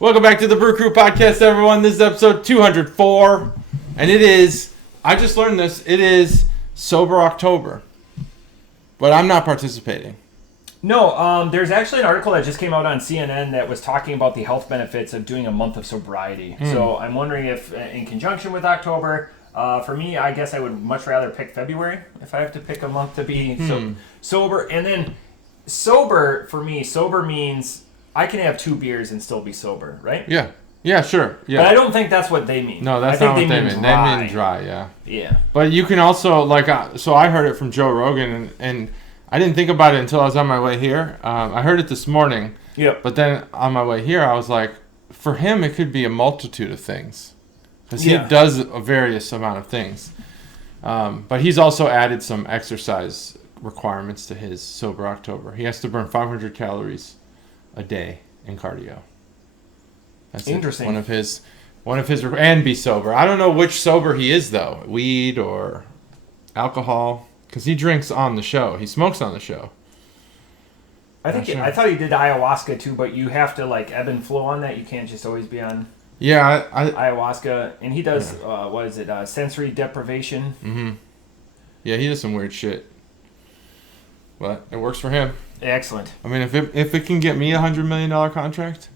Welcome back to the Brew Crew Podcast, everyone. This is episode 204, and it is, I just learned this, it is Sober October, but I'm not participating. No, there's actually an article that just came out on CNN that was talking about the health benefits of doing a month of sobriety. So I'm wondering if, in conjunction with October, for me, I guess I would much rather pick February if I have to pick a month to be sober. And then sober, for me, sober means I can have 2 beers and still be sober, right? Yeah, sure. Yeah. But I don't think that's what they mean. No, that's not what they mean. They mean dry, yeah. Yeah. But you can also, so I heard it from Joe Rogan, and I didn't think about it until I was on my way here. I heard it this morning. Yep. But then on my way here, I was like, for him, it could be a multitude of things. Because he does a various amount of things. But he's also added some exercise requirements to his Sober October. He has to burn 500 calories a day in cardio. That's interesting. One of his, and be sober. I don't know which sober he is though, weed or alcohol, because he drinks on the show. He smokes on the show. I thought he did ayahuasca too, but you have to ebb and flow on that. You can't just always be on. Yeah, ayahuasca, and he does sensory deprivation. Mm-hmm. Yeah, he does some weird shit, but it works for him. Excellent. I mean, if it can get me $100 million contract,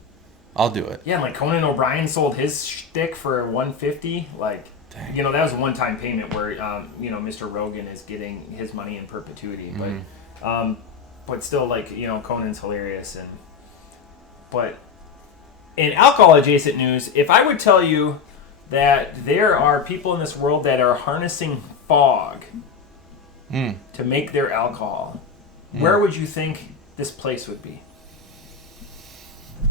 I'll do it. Yeah, like Conan O'Brien sold his shtick for $150. Dang. That was a one-time payment where Mr. Rogan is getting his money in perpetuity. But still, Conan's hilarious. But in alcohol adjacent news, if I would tell you that there are people in this world that are harnessing fog to make their alcohol, where would you think this place would be?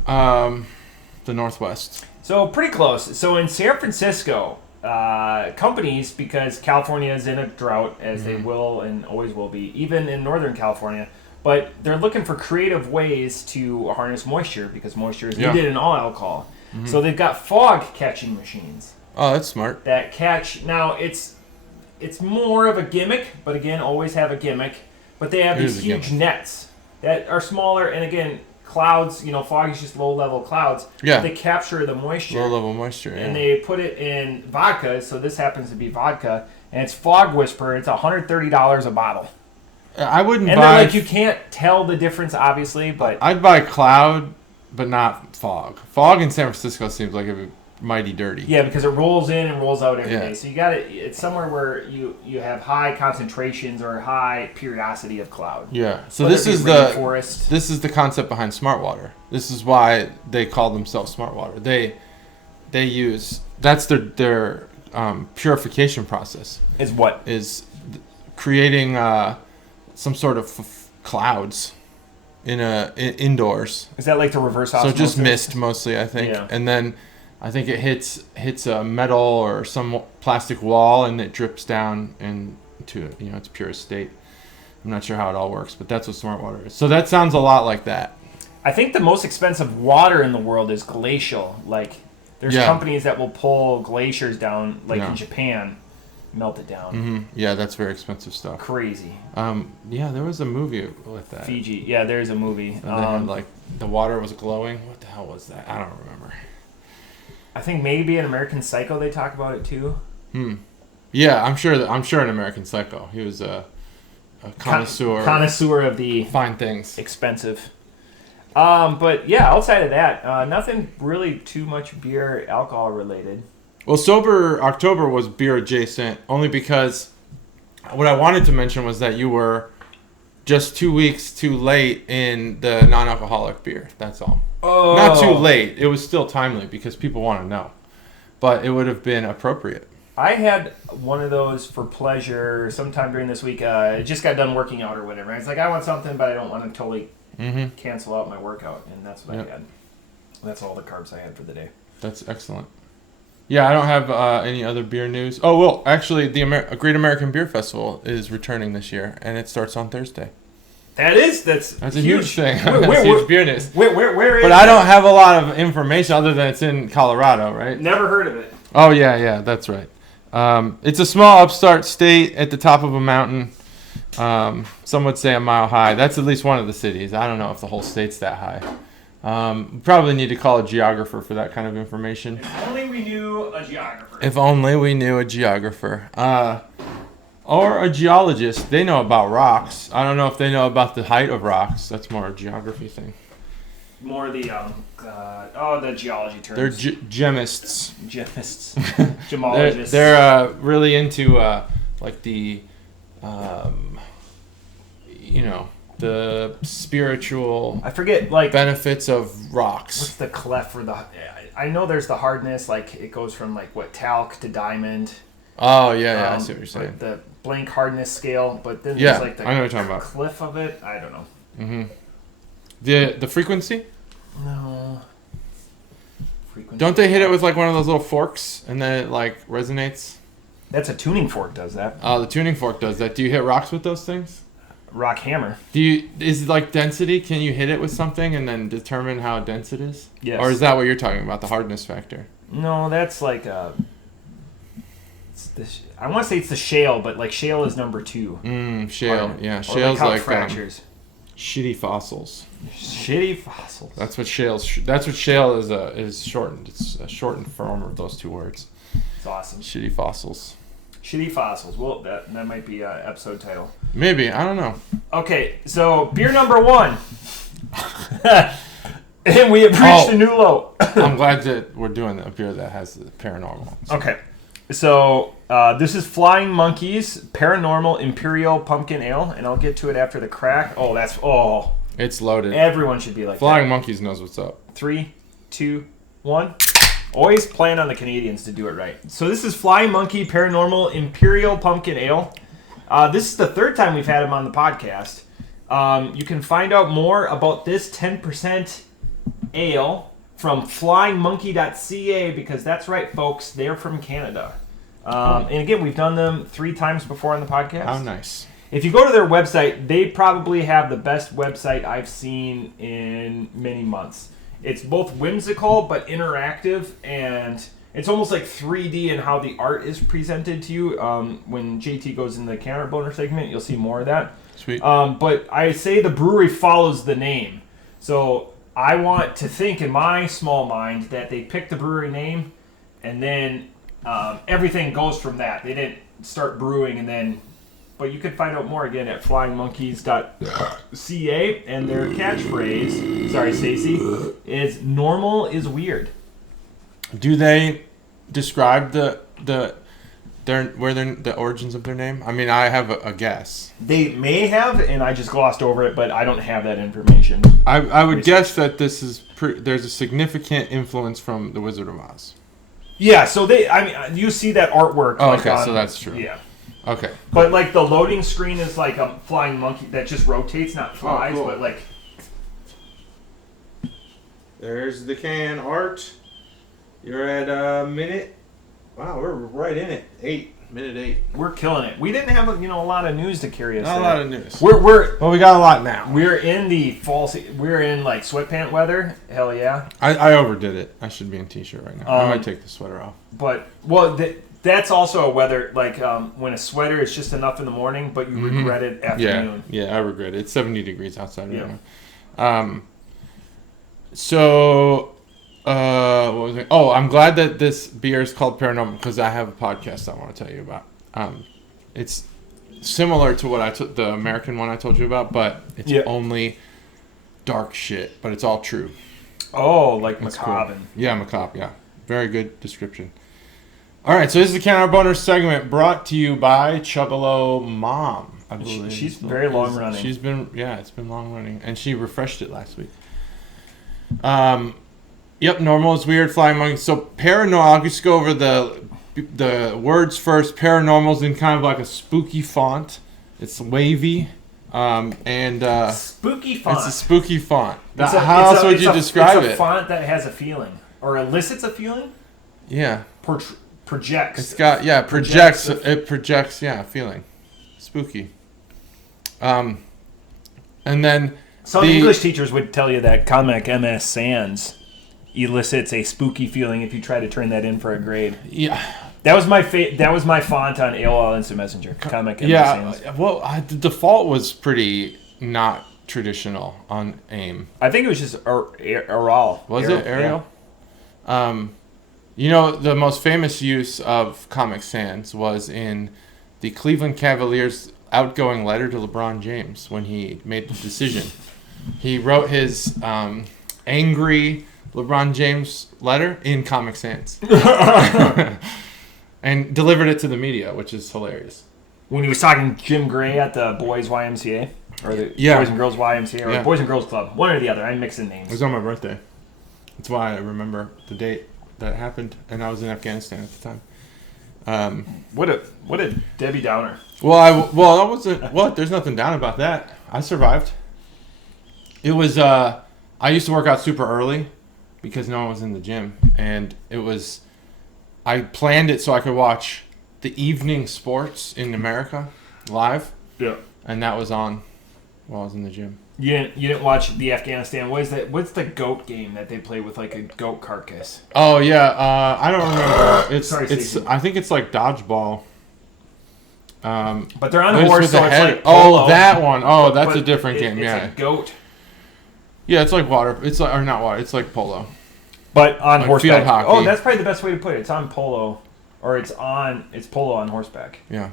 The Northwest. So pretty close. So in San Francisco, companies, because California is in a drought, as they will and always will be, even in Northern California, but they're looking for creative ways to harness moisture, because moisture is needed in all alcohol. Mm-hmm. So they've got fog catching machines. Oh, that's smart. That catch. Now, it's more of a gimmick, but again, always have a gimmick. But they have these huge nets that are smaller, and again, clouds, fog is just low-level clouds. Yeah. They capture the moisture. Low-level moisture, yeah. And they put it in vodka, so this happens to be vodka, and it's Fog Whisper. It's $130 a bottle. I wouldn't buy... And they're you can't tell the difference, obviously, but... I'd buy cloud, but not fog. Fog in San Francisco seems like it'd be mighty dirty. Yeah, because it rolls in and rolls out every day. So you got it's somewhere where you have high concentrations or high periodicity of cloud. Yeah. So this is the concept behind Smart Water. This is why they call themselves Smart Water. They use that's their purification process. Is what? Is creating some sort of clouds indoors. Is that like the reverse osmosis? So just mist mostly, I think. Yeah. And then I think it hits a metal or some plastic wall, and it drips down into its purest state. I'm not sure how it all works, but that's what Smart Water is. So that sounds a lot like that. I think the most expensive water in the world is glacial. There's companies that will pull glaciers down, in Japan, melt it down. Mm-hmm. Yeah, that's very expensive stuff. Crazy. There was a movie with that. Fiji. Yeah, there's a movie. And they had, the water was glowing. What the hell was that? I don't remember. I think maybe in American Psycho they talk about it too. Yeah, I'm sure in American Psycho he was a connoisseur of the fine things, expensive. But yeah, outside of that, nothing really too much beer alcohol related. Well, Sober October was beer adjacent only because what I wanted to mention was that you were just 2 weeks too late in the non-alcoholic beer. That's all. Oh. Not too late. It was still timely because people want to know. But it would have been appropriate. I had one of those for pleasure sometime during this week. I just got done working out or whatever. It's I want something, but I don't want to totally cancel out my workout. And that's what I had. That's all the carbs I had for the day. That's excellent. Yeah, I don't have any other beer news. Oh, well, actually, the Great American Beer Festival is returning this year, and it starts on Thursday. That's a huge thing. That's huge beer news. Where is But I don't have a lot of information other than it's in Colorado, right? Never heard of it. Oh, yeah, that's right. It's a small upstart state at the top of a mountain. Some would say a mile high. That's at least one of the cities. I don't know if the whole state's that high. Probably need to call a geographer for that kind of information. If only we knew a geographer. If only we knew a geographer. Or a geologist. They know about rocks. I don't know if they know about the height of rocks. That's more a geography thing. More the the geology terms. They're gemists. Gemists. Gemologists. They're really into like the the spiritual. I forget benefits of rocks. What's the clef for the? I know there's the hardness. Like it goes from talc to diamond. Oh yeah, I see what you're saying. The blank hardness scale, but then there's the I know what you're talking about. Cliff of it. I don't know. Mm-hmm. The frequency? No. Frequency. Don't they hit it with one of those little forks and then it resonates? That's a tuning fork does that. Oh, the tuning fork does that. Do you hit rocks with those things? Rock hammer. Is it density? Can you hit it with something and then determine how dense it is? Yes. Or is that what you're talking about, the hardness factor? No, that's I want to say it's the shale, but shale is number 2. Shale. Yeah, shale's fractures. Shitty fossils. Shitty fossils. That's what shale is shortened. It's a shortened form of those two words. It's awesome. Shitty fossils. Shitty fossils. Well, that might be an episode title. Maybe. I don't know. Okay, so beer number 1. And we have reached a new low. I'm glad that we're doing a beer that has the paranormal. Okay. So this is Flying Monkey's Paranormal Imperial Pumpkin Ale, and I'll get to it after the crack. It's loaded. Everyone should be like Flying that. Monkeys knows what's up. 3, 2, 1. Always plan on the Canadians to do it right. So this is Flying Monkey Paranormal Imperial Pumpkin Ale. This is the 3rd time we've had him on the podcast. You can find out more about this 10% ale from flyingmonkey.ca because that's right, folks. They're from Canada. And again, we've done them 3 times before on the podcast. How nice. If you go to their website, they probably have the best website I've seen in many months. It's both whimsical but interactive, and it's almost like 3D in how the art is presented to you. When JT goes in the counter boner segment, you'll see more of that. Sweet. But I say the brewery follows the name. So I want to think in my small mind that they picked the brewery name, and then everything goes from that. They didn't start brewing and then... But you can find out more again at flyingmonkeys.ca, and their catchphrase, sorry Stacy, is normal is weird. Do they describe the origins of their name? I mean, I have a guess. They may have, and I just glossed over it, but I don't have that information. I would guess that this is there's a significant influence from the Wizard of Oz. Yeah, so you see that artwork. Oh, okay, so that's true. Yeah. Okay. But the loading screen is like a flying monkey that just rotates, not flies, cool. but There's the can art. You're at a minute. Wow, we're right in it. Minute 8. We're killing it. We didn't have a lot of news to carry us. Not a lot of news. Well, we got a lot now. We're in the fall. We're in sweatpant weather. Hell yeah. I overdid it. I should be in t-shirt right now. I might take the sweater off. But that's also a weather when a sweater is just enough in the morning, but you regret it afternoon. Yeah, I regret it. It's 70 degrees outside right now. So. What was it? Oh, I'm glad that this beer is called Paranormal because I have a podcast I want to tell you about. It's similar to what the American one I told you about, but it's only dark shit, but it's all true. Oh, like That's macabre. Cool. Yeah, macabre. Yeah, very good description. All right, so this is the Counter Boner segment brought to you by Chuggalo Mom. I believe she's very long running. It's been long running, and she refreshed it last week. Yep, normal is weird, flying monkey. So paranormal, I'll just go over the words first. Paranormal is in kind of like a spooky font. It's wavy, and spooky font. It's a spooky font. How else would you describe it? It's a font that has a feeling or elicits a feeling. Yeah. Projects. It's got projects. It projects a feeling. Spooky. And then some English teachers would tell you that comic MS Sans elicits a spooky feeling if you try to turn that in for a grade. Yeah. That was my font on AOL Instant Messenger. Comic MS Sans. Well, the default was pretty not traditional on AIM. I think it was just Aral. Was it Ariel? Yeah. You know, the most famous use of Comic Sans was in the Cleveland Cavaliers' outgoing letter to LeBron James when he made the decision. He wrote his angry LeBron James letter in Comic Sans and delivered it to the media, which is hilarious. When he was talking to Jim Gray at the Boys YMCA, or the Boys and Girls YMCA, or Boys and Girls Club, one or the other. I'm mixing names. It was on my birthday. That's why I remember the date that happened, and I was in Afghanistan at the time. What a Debbie Downer. I wasn't. What? There's nothing down about that. I survived. It was. I used to work out super early because no one was in the gym, and it was. I planned it so I could watch the evening sports in America live. Yeah. And that was on while I was in the gym. You didn't watch the Afghanistan. What's the goat game that they play with like a goat carcass? Oh yeah, I don't remember. It's I think it's like dodgeball. But they're on horse, so it's like polo. Oh, that one. Oh, that's a different game. Yeah. It's a goat. Yeah, it's like water. It's like, or not water. It's like polo. But on like horseback. Field hockey. Oh, that's probably the best way to put it. It's on polo, or it's polo on horseback. Yeah.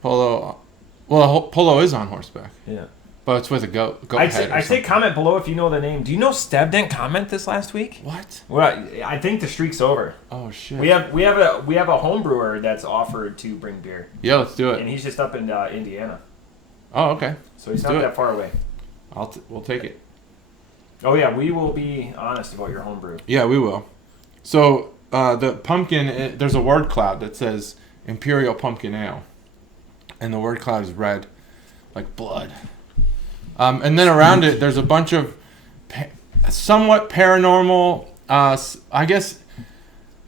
Polo. Well, polo is on horseback. Yeah. But it's with a goat head. I say comment below if you know the name. Do you know Steb didn't comment this last week? What? Well, I think the streak's over. Oh shit. We have a home brewer that's offered to bring beer. Yeah, let's do it. And he's just up in Indiana. Oh, okay. So he's not that far away. We'll take it. Oh yeah, we will be honest about your home brew. Yeah, we will. So the pumpkin, there's a word cloud that says Imperial Pumpkin Ale, and the word cloud is red, like blood. And then around it, there's a bunch of somewhat paranormal. I guess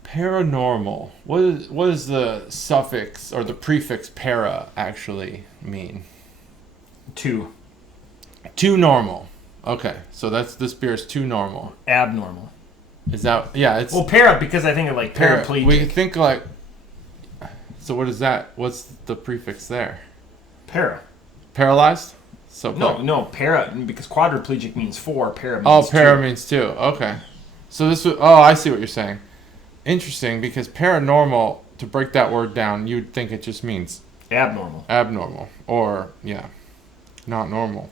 paranormal. What is the suffix or the prefix para actually mean? Too normal. Okay, so this beer is too normal. Abnormal. Is that it's para because I think of like paraplegic. We think like. So what is that? What's the prefix there? Para. Paralyzed. So no, para because quadriplegic means four. Para means para means two. Okay, so this was. Oh, I see what you're saying. Interesting, because paranormal, to break that word down, you'd think it just means abnormal, or not normal.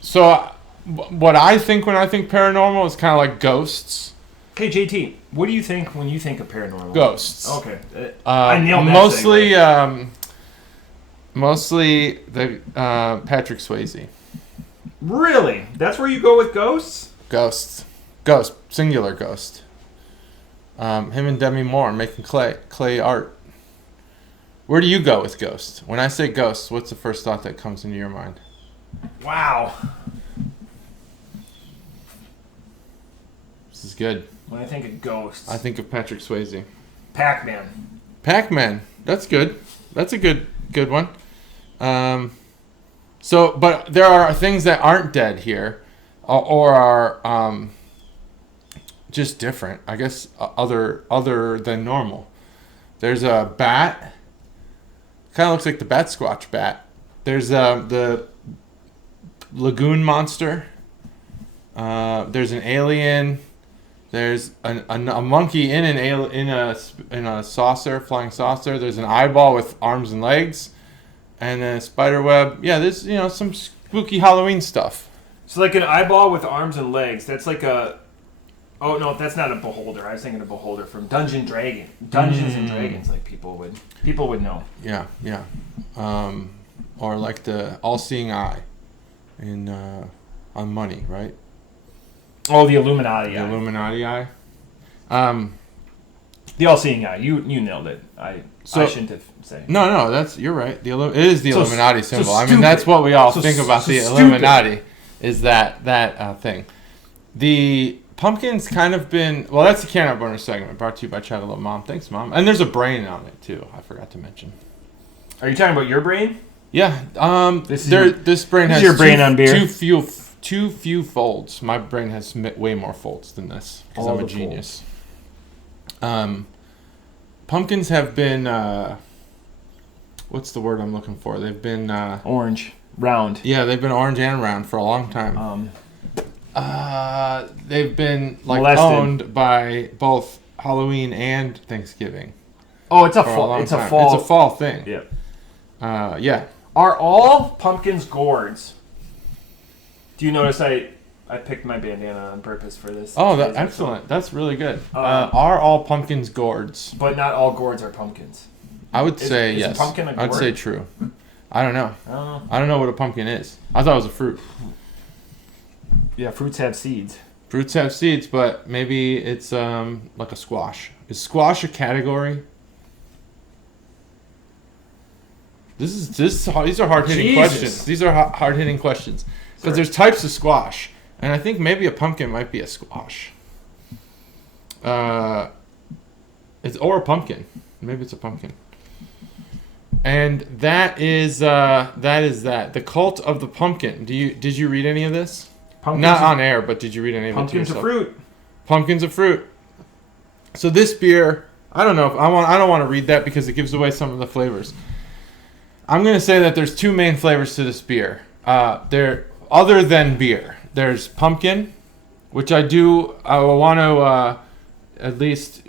So what I think when I think paranormal is kind of like ghosts. Okay, JT, what do you think when you think of paranormal? Ghosts. Okay, I nailed that. Mostly the Patrick Swayze. Really? That's where you go with ghosts? Ghost, singular ghost. Him and Demi Moore making clay art. Where do you go with ghosts? When I say ghosts, what's the first thought that comes into your mind? Wow. This is good. When I think of ghosts, I think of Patrick Swayze. Pac-Man. That's good. That's a good one. But there are things that aren't dead here, or are just different. I guess other than normal. There's a bat. Kind of looks like the Bat Squatch bat. There's the lagoon monster. There's an alien. There's a monkey in a saucer, flying saucer. There's an eyeball with arms and legs, and then a spider web. Yeah, there's some spooky Halloween stuff. So like an eyeball with arms and legs. That's like a. Oh no, that's not a beholder. I was thinking a beholder from Dungeons and Dragons. Like people would know. Yeah. Or like the all-seeing eye, on money, right? Oh, the Illuminati eye. The Illuminati eye. The all-seeing eye. You nailed it. I shouldn't have said. No, you're right. it is the Illuminati symbol. I mean, that's what we all think about the Illuminati. Is that thing? The pumpkin's kind of been. Well, that's the Can Opener segment brought to you by Chuggalos Mom. Thanks, Mom. And there's a brain on it too. I forgot to mention. Are you talking about your brain? Yeah. This brain has your brain on beer. Too few folds. My brain has way more folds than this because I'm a genius. Pumpkins have been. what's the word I'm looking for? They've been orange, round. Yeah, they've been orange and round for a long time. They've been like molested. Owned by both Halloween and Thanksgiving. Oh, it's a fall. It's a fall. It's a fall thing. Yeah. Yeah. Are all pumpkins gourds? Do you notice I picked my bandana on purpose for this? Oh, that's excellent. That's really good. Are all pumpkins gourds? But not all gourds are pumpkins. I would say is yes. A pumpkin a gourd? I'd say true. I don't know. I don't know what a pumpkin is. I thought it was a fruit. Yeah, fruits have seeds. Fruits have seeds, but maybe it's like a squash. Is squash a category? These are hard-hitting questions. These are hard-hitting questions. Because there's types of squash. And I think maybe a pumpkin might be a squash. Or a pumpkin. Maybe it's a pumpkin. And that is that. The Cult of the Pumpkin. Did you read any of this? Not on air, but did you read any of it to yourself? Pumpkins of fruit. Pumpkins of fruit. So this beer, I don't know if I don't want to read that because it gives away some of the flavors. I'm going to say that there's two main flavors to this beer. There, other than beer, there's pumpkin, which I want to at least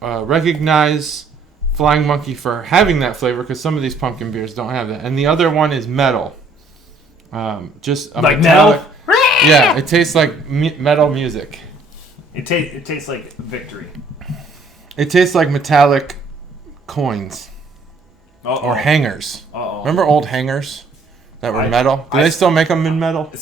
recognize Flying Monkey for having that flavor because some of these pumpkin beers don't have that. And the other one is metal. Just a like metallic, metal. Yeah, it tastes like metal music. It tastes like victory. It tastes like metallic coins. Uh-oh. Or hangers. Uh-oh. Remember old hangers that were metal? Do they still make them in metal? I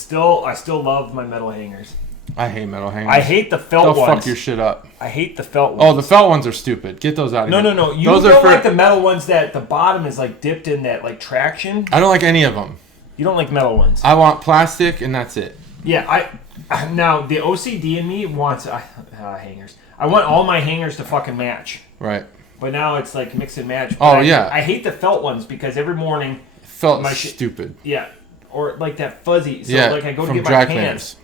still love my metal hangers. I hate metal hangers. I hate the felt ones. They'll fuck your shit up. I hate the felt ones. Oh, the felt ones are stupid. Get those out of here. No. You don't like the metal ones that the bottom is like dipped in that like traction? I don't like any of them. You don't like metal ones? I want plastic and that's it. Yeah, now the OCD in me wants hangers. I want all my hangers to fucking match. Right. But now it's like mix and match. Oh, yeah. I hate the felt ones because every morning... Felt stupid. Yeah. Or like that fuzzy. So yeah, like I go to from get dry my cleaners, pants.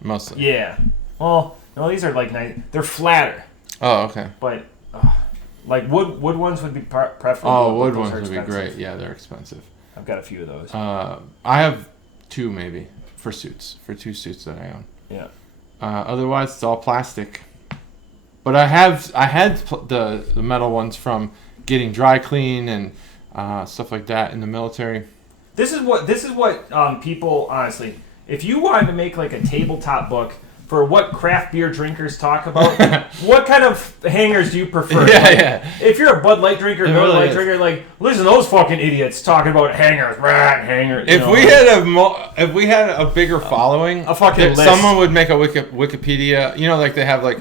mostly. Yeah. Well, no, these are like nice. They're flatter. Oh, okay. But like wood ones would be preferable. Oh, wood ones would be great. Yeah, they're expensive. I've got a few of those. I have two maybe for two suits that I own. Yeah. Otherwise, it's all plastic. But I had the metal ones from getting dry clean and stuff like that in the military. This is what people honestly. If you wanted to make like a tabletop book for what craft beer drinkers talk about, what kind of hangers do you prefer? Yeah. If you're a Bud Light drinker, Miller Light drinker, like listen to those fucking idiots talking about hangers, hangers. If we had a bigger following, a fucking list. Someone would make a Wikipedia. Like they have like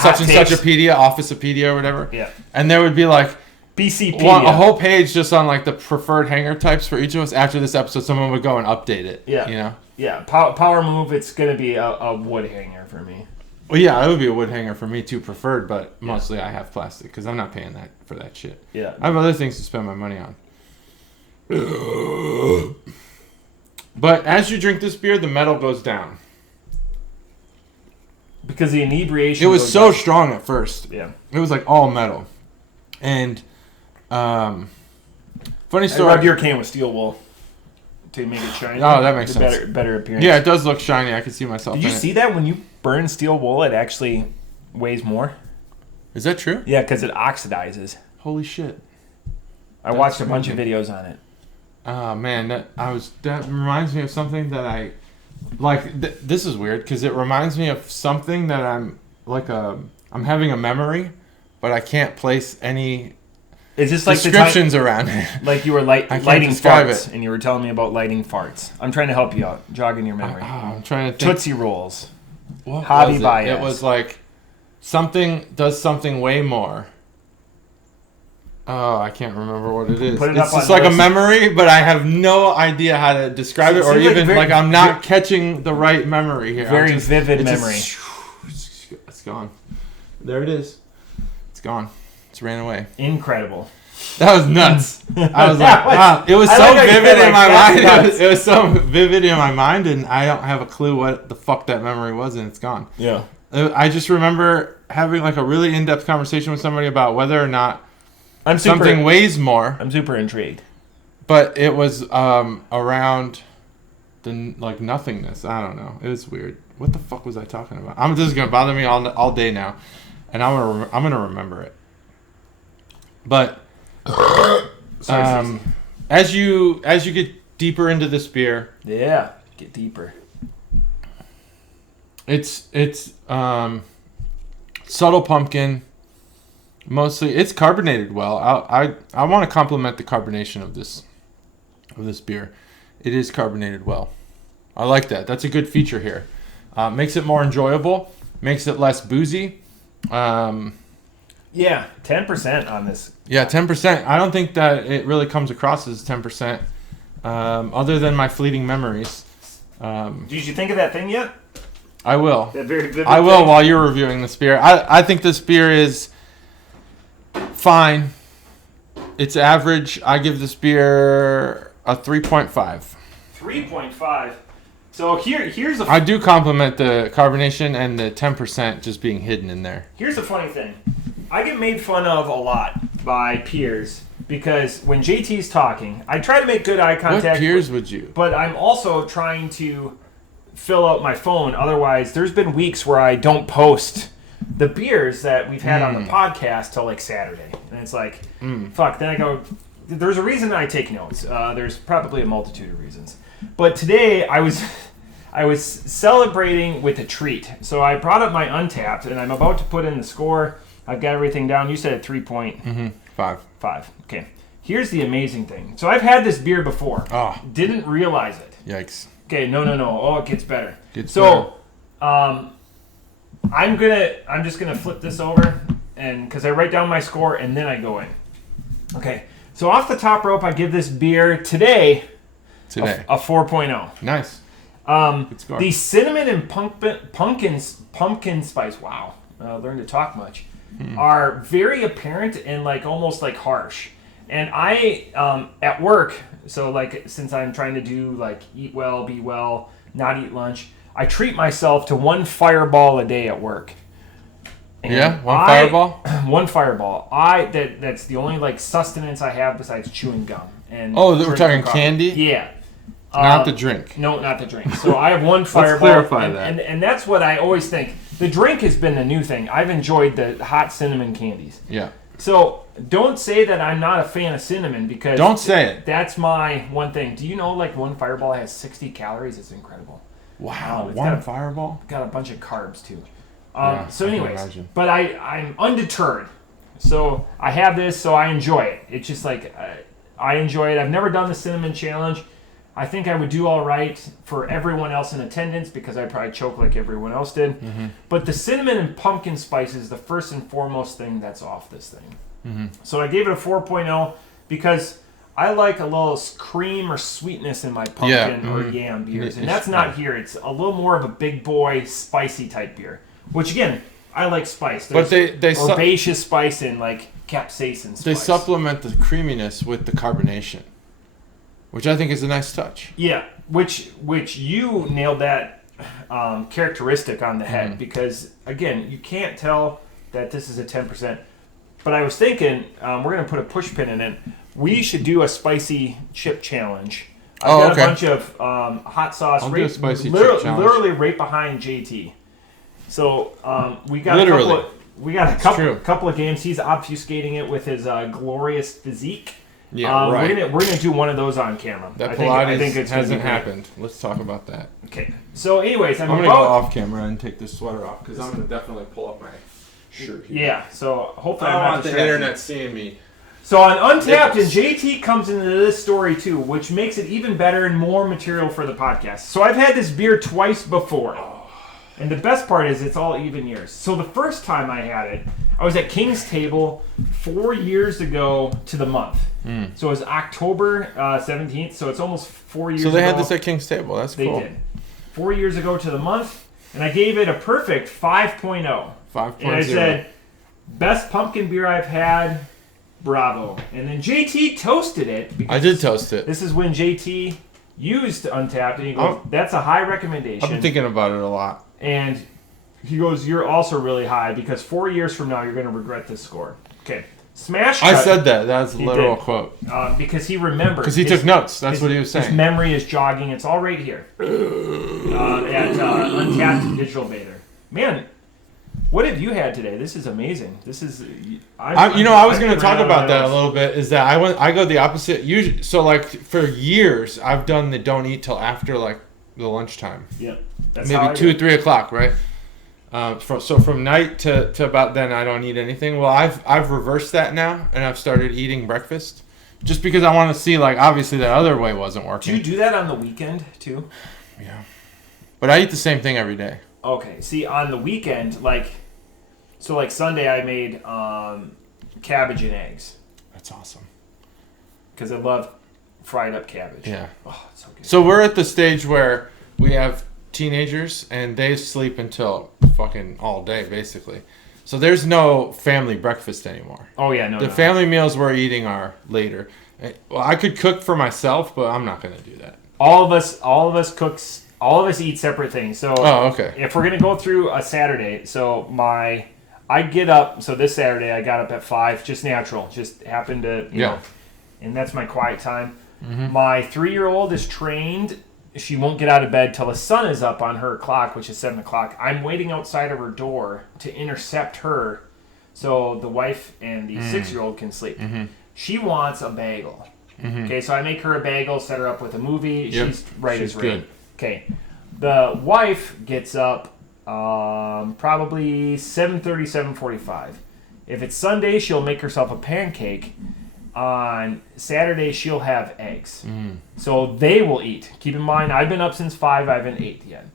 such and such a pedia, Officepedia or whatever. Yeah. And there would be like BCP. A whole page just on like the preferred hanger types for each of us. After this episode, someone would go and update it. Yeah. Yeah, power move. It's gonna be a wood hanger for me. Well, yeah, it would be a wood hanger for me too, preferred. But mostly I have plastic because I'm not paying that for that shit. Yeah, I have other things to spend my money on. But as you drink this beer, the metal goes down because the inebriation. It was so strong at first. Yeah, it was like all metal, and funny story. I rubbed your can with steel wool. To make it shiny. Oh, that makes sense. Better appearance. Yeah, it does look shiny. I can see myself. Did you see that when you burn steel wool, it actually weighs more? Is that true? Yeah, because it oxidizes. Holy shit! I watched a bunch of videos on it. Oh man, that reminds me of something that I like. This is weird because it reminds me of something that I'm having a memory, but I can't place any. Is this like descriptions around it? Like you were lighting farts, and you were telling me about lighting farts. I'm trying to help you out, jogging your memory. I'm trying to think. Tootsie Rolls. What Hobby was it? bias. It was like something does something way more. Oh, I can't remember what it is. It's just like a memory, but I have no idea how to describe it, or even like I'm not catching the right memory here. Very vivid memory. It's gone. There it is. It's gone. Ran away. Incredible. That was nuts. I was like, wow. It was so vivid in my mind. It was so vivid in my mind, and I don't have a clue what the fuck that memory was, and it's gone. Yeah. I just remember having like a really in-depth conversation with somebody about whether or not something weighs more. I'm super intrigued. but it was around the like nothingness. I don't know. It was weird. What the fuck was I talking about? This is gonna bother me all day now, and I'm gonna remember it. But as you get deeper into this beer, get deeper. It's subtle pumpkin. Mostly, it's carbonated well. I want to compliment the carbonation of this beer. It is carbonated well. I like that. That's a good feature here. Makes it more enjoyable. Makes it less boozy. 10% on this. Yeah, 10%. I don't think that it really comes across as 10%, other than my fleeting memories. Did you think of that thing yet? I will. That very vivid I will thing? while you're reviewing this beer. I think this beer is fine. It's average. I give this beer a 3.5. 3.5. So here's I do compliment the carbonation and the 10% just being hidden in there. Here's the funny thing. I get made fun of a lot by peers because when JT's talking, I try to make good eye contact. What peers would you? But I'm also trying to fill out my phone. Otherwise, there's been weeks where I don't post the beers that we've had on the podcast till like Saturday. And it's like, fuck. Then I go, there's a reason I take notes. There's probably a multitude of reasons. But today I was celebrating with a treat. So I brought up my Untapped, and I'm about to put in the score. I've got everything down. You said 3.5. Okay. Here's the amazing thing. So I've had this beer before. Oh. Didn't realize it. Yikes. Okay, no. Oh, it gets better. Better. I'm just gonna flip this over, and because I write down my score and then I go in. Okay. So off the top rope, I give this beer today a 4.0. Nice. The cinnamon and pumpkin spice. Wow. Learn to talk much. Are very apparent and like almost like harsh. And I at work, so like since I'm trying to do like eat well, be well, not eat lunch, I treat myself to one Fireball a day at work. And Fireball? One Fireball. That's the only like sustenance I have besides chewing gum. And we're talking candy? Yeah. Not the drink. No, not the drink. So I have one Fireball. Let's clarify that. And that's what I always think. The drink has been a new thing. I've enjoyed the hot cinnamon candies. Yeah. So don't say that I'm not a fan of cinnamon because... Don't say it. That's my one thing. Do you know like one Fireball has 60 calories? It's incredible. Wow, one Fireball? Got a bunch of carbs too. So anyways, but I'm undeterred. So I have this, so I enjoy it. It's just like, I enjoy it. I've never done the cinnamon challenge. I think I would do all right for everyone else in attendance because I'd probably choke like everyone else did. Mm-hmm. But the cinnamon and pumpkin spice is the first and foremost thing that's off this thing. Mm-hmm. So I gave it a 4.0 because I like a little cream or sweetness in my pumpkin or yam beers. And that's not here. It's a little more of a big boy spicy type beer. Which again, I like spice. There's but they herbaceous spice and like capsaicin spice. They supplement the creaminess with the carbonation, which I think is a nice touch. Yeah, which you nailed that characteristic on the head because again, you can't tell that this is a 10%. But I was thinking we're gonna put a push pin in it. We should do a spicy chip challenge. I've got a bunch of hot sauce. I'll do a spicy chip challenge. Literally right behind JT. So we got a couple of games. He's obfuscating it with his glorious physique. Yeah, right. We're gonna do one of those on camera. I think it hasn't happened. Let's talk about that. Okay. So, anyways, I'm gonna go off camera and take this sweater off because I'm gonna definitely pull up my shirt here. Yeah. So hopefully, I don't want the internet seeing me. So on Untapped, and JT comes into this story too, which makes it even better and more material for the podcast. So I've had this beer twice before. And the best part is it's all even years. So the first time I had it, I was at King's Table 4 years ago to the month. So it was October 17th, so it's almost 4 years ago. So they had this at King's Table. That's cool. They did. 4 years ago to the month, and I gave it a perfect 5.0. 5.0. And I said, best pumpkin beer I've had, bravo. And then JT toasted it. I did toast it. This is when JT used Untapped, and he goes, that's a high recommendation. I've been thinking about it a lot. And he goes, you're also really high because 4 years from now, you're going to regret this score. Okay. Smash I Cut. said that. That's a literal did. quote. Because he remembered. Because he took notes. That's what he was saying. His memory is jogging. It's all right here. At Untapped Digital Bather. Man, what have you had today? This is amazing. This is... I was going to talk about that a little bit. Is that I go the opposite. Usually, so, like, for years, I've done the don't eat till after, like, the lunchtime. Yeah. That's maybe 2 or 3 o'clock, right? So from night to about then, I don't eat anything. Well, I've reversed that now, and I've started eating breakfast, just because I want to see, like, obviously that other way wasn't working. Do you do that on the weekend too? Yeah, but I eat the same thing every day. Okay. See, on the weekend, like Sunday, I made cabbage and eggs. That's awesome. Because I love fried up cabbage. Yeah. Oh, it's so good. So we're at the stage where we have teenagers and they sleep until fucking all day, basically. So there's no family breakfast anymore. Oh yeah, no. The family meals we're eating are later. Well, I could cook for myself, but I'm not going to do that. All of us eat separate things. So okay. If we're gonna go through a Saturday, I get up. So this Saturday I got up at 5, just natural, just happened to you know, and that's my quiet time. Mm-hmm. My 3-year-old is trained. She won't get out of bed till the sun is up on her clock, which is 7 o'clock. I'm waiting outside of her door to intercept her, so the wife and the 6-year-old can sleep. Mm-hmm. She wants a bagel. Mm-hmm. Okay, so I make her a bagel, set her up with a movie. Yep. She's right as rain. Okay, the wife gets up probably 7:30, 7:45. If it's Sunday, she'll make herself a pancake. On Saturday, she'll have eggs. So they will eat. Keep in mind, I've been up since 5. I haven't ate yet.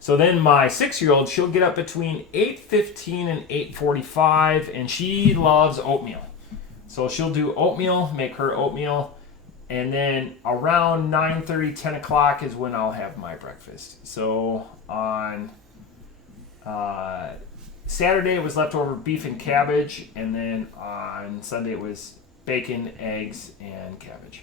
So then my 6-year-old, she'll get up between 8:15 and 8:45, and she loves oatmeal. So she'll do oatmeal, make her oatmeal, and then around 9:30, 10 o'clock is when I'll have my breakfast. So on Saturday, it was leftover beef and cabbage, and then on Sunday, it was bacon, eggs, and cabbage.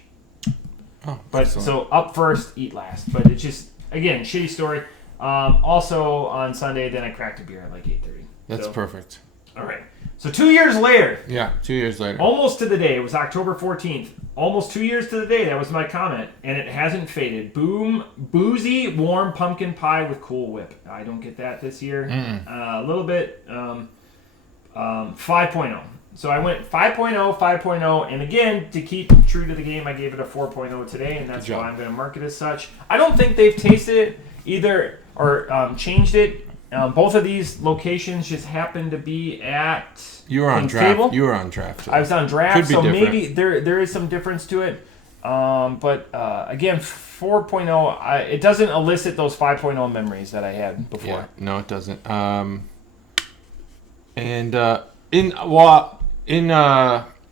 Oh, but excellent. So up first, eat last. But it's just, again, shitty story. Also on Sunday, then I cracked a beer at like 8:30. That's perfect. All right. So 2 years later. Yeah, 2 years later. Almost to the day. It was October 14th. Almost 2 years to the day. That was my comment. And it hasn't faded. Boom. Boozy, warm pumpkin pie with Cool Whip. I don't get that this year. A little bit. 5.0. So I went 5.0, 5.0, and again, to keep true to the game, I gave it a 4.0 today, and that's why I'm going to mark it as such. I don't think they've tasted it either or changed it. Both of these locations just happened to be at You were on draft. You were on draft. I was on draft, so different. Maybe there is some difference to it. But again, 4.0, it doesn't elicit those 5.0 memories that I had before. Yeah, no, it doesn't.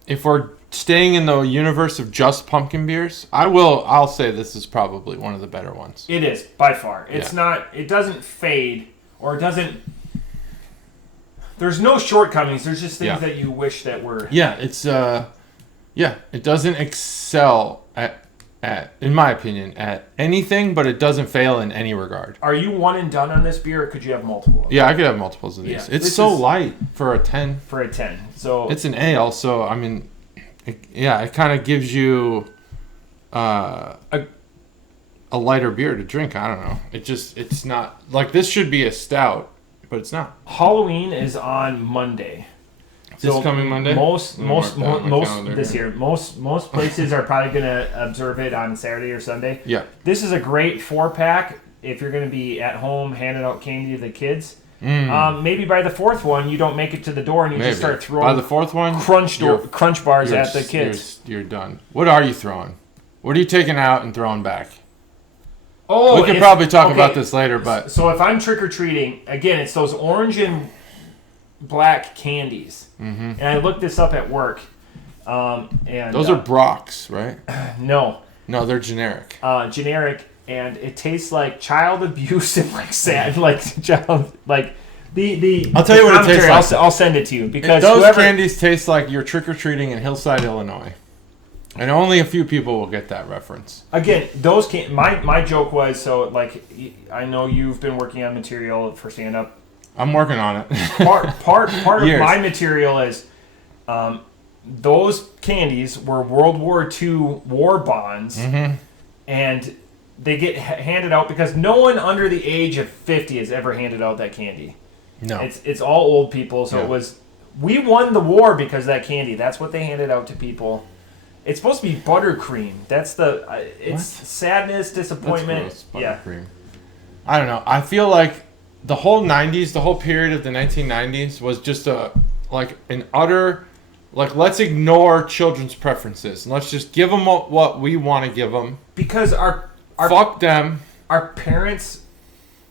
If we're staying in the universe of just pumpkin beers, I'll say this is probably one of the better ones. It is, by far. It's not, it doesn't fade, or it doesn't, there's no shortcomings, there's just things that you wish that were. Yeah, it doesn't excel at, in my opinion, at anything, but it doesn't fail in any regard. Are you one and done on this beer, or could you have multiple? Yeah, I could have multiples of these. It's so light for a 10. For a 10. So it's an ale, so I mean, it kind of gives you a lighter beer to drink. I don't know. It's not like this should be a stout, but it's not. Halloween is on Monday. This coming Monday? Most this year. Most places are probably going to observe it on Saturday or Sunday. Yeah. This is a great 4-pack if you're going to be at home handing out candy to the kids. Maybe by the 4th one you don't make it to the door and you just start throwing. By the 4th one, crunch bars at the kids. You're done. What are you throwing? What are you taking out and throwing back? Oh, we could probably talk about this later, but so if I'm trick or treating, again, it's those orange and black candies. Mm-hmm. And I looked this up at work. And those are Brock's, right? No, they're generic. Generic, and it tastes like child abuse and like sad, like child, like the. I'll tell you what it tastes like. I'll send it to you because those candies taste like you're trick or treating in Hillside, Illinois, and only a few people will get that reference. Again, those can. My joke was like I know you've been working on material for stand up. I'm working on it. part of my material is those candies were World War II war bonds, and they get handed out because no one under the age of 50 has ever handed out that candy. No. It's all old people, so it was... We won the war because of that candy. That's what they handed out to people. It's supposed to be buttercream. That's the... it's sadness, disappointment. That's gross, buttercream. I don't know. I feel like the whole 90s, the whole period of the 1990s was just an utter... Like, let's ignore children's preferences. And let's just give them what we want to give them. Because our fuck them. Our parents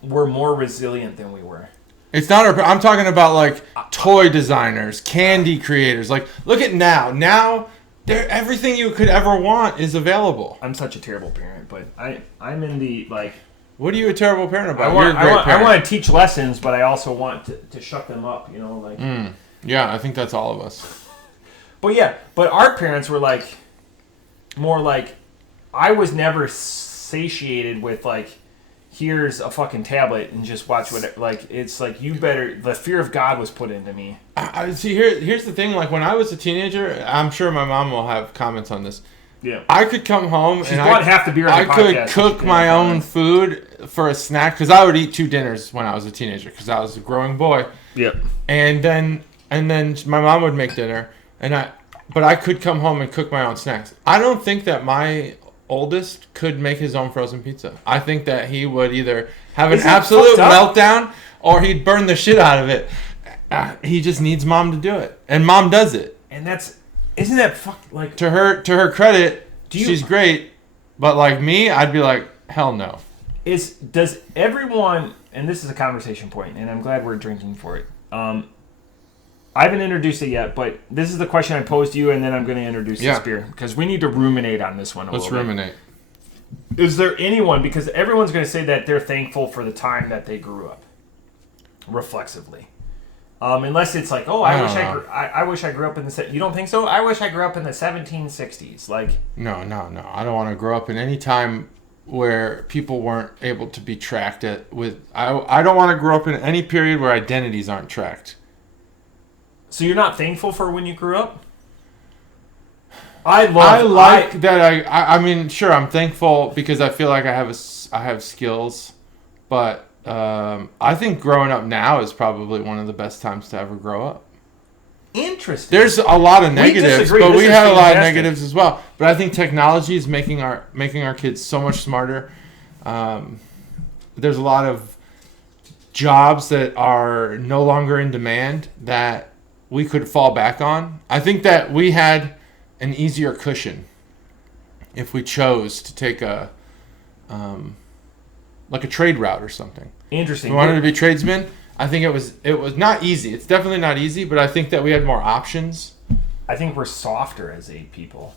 were more resilient than we were. It's not I'm talking about, like, toy designers, candy creators. Like, look at now. Now, everything you could ever want is available. I'm such a terrible parent, but I'm in the, like... What are you a terrible parent about? You're a great parent. I want to teach lessons, but I also want to shut them up, you know, like... Yeah, I think that's all of us. But our parents were, like, more like... I was never satiated with, like... Here's a fucking tablet and just watch whatever. Like, it's like, you better... The fear of God was put into me. See, here's the thing. Like, when I was a teenager, I'm sure my mom will have comments on this. Yeah. I could come home and half the beer on the I could cook my own food for a snack. Because I would eat 2 dinners when I was a teenager. Because I was a growing boy. Yep. And then my mom would make dinner. But I could come home and cook my own snacks. I don't think that my... oldest could make his own frozen pizza. I think that he would either have an absolute meltdown or he'd burn the shit out of it. He just needs mom to do it, and mom does it. And isn't that like to her credit? She's great, but like me, I'd be like, hell no. Does everyone? And this is a conversation point, and I'm glad we're drinking for it. I haven't introduced it yet, but this is the question I posed to you, and then I'm going to introduce this beer. Because we need to ruminate on this one a little bit. Let's ruminate. Is there anyone, because everyone's going to say that they're thankful for the time that they grew up, reflexively. Unless it's like, I wish I grew up in the... You don't think so? I wish I grew up in the 1760s. Like... No. I don't want to grow up in any time where people weren't able to be tracked with... I don't want to grow up in any period where identities aren't tracked. So you're not thankful for when you grew up? I mean, sure, I'm thankful because I feel like I have skills, but I think growing up now is probably one of the best times to ever grow up. Interesting. There's a lot of negatives, but we had a lot of negatives as well. But I think technology is making our kids so much smarter. There's a lot of jobs that are no longer in demand that we could fall back on. I think that we had an easier cushion if we chose to take a trade route or something. Interesting. We wanted to be tradesmen. I think it was not easy. It's definitely not easy, but I think that we had more options. I think we're softer as a people.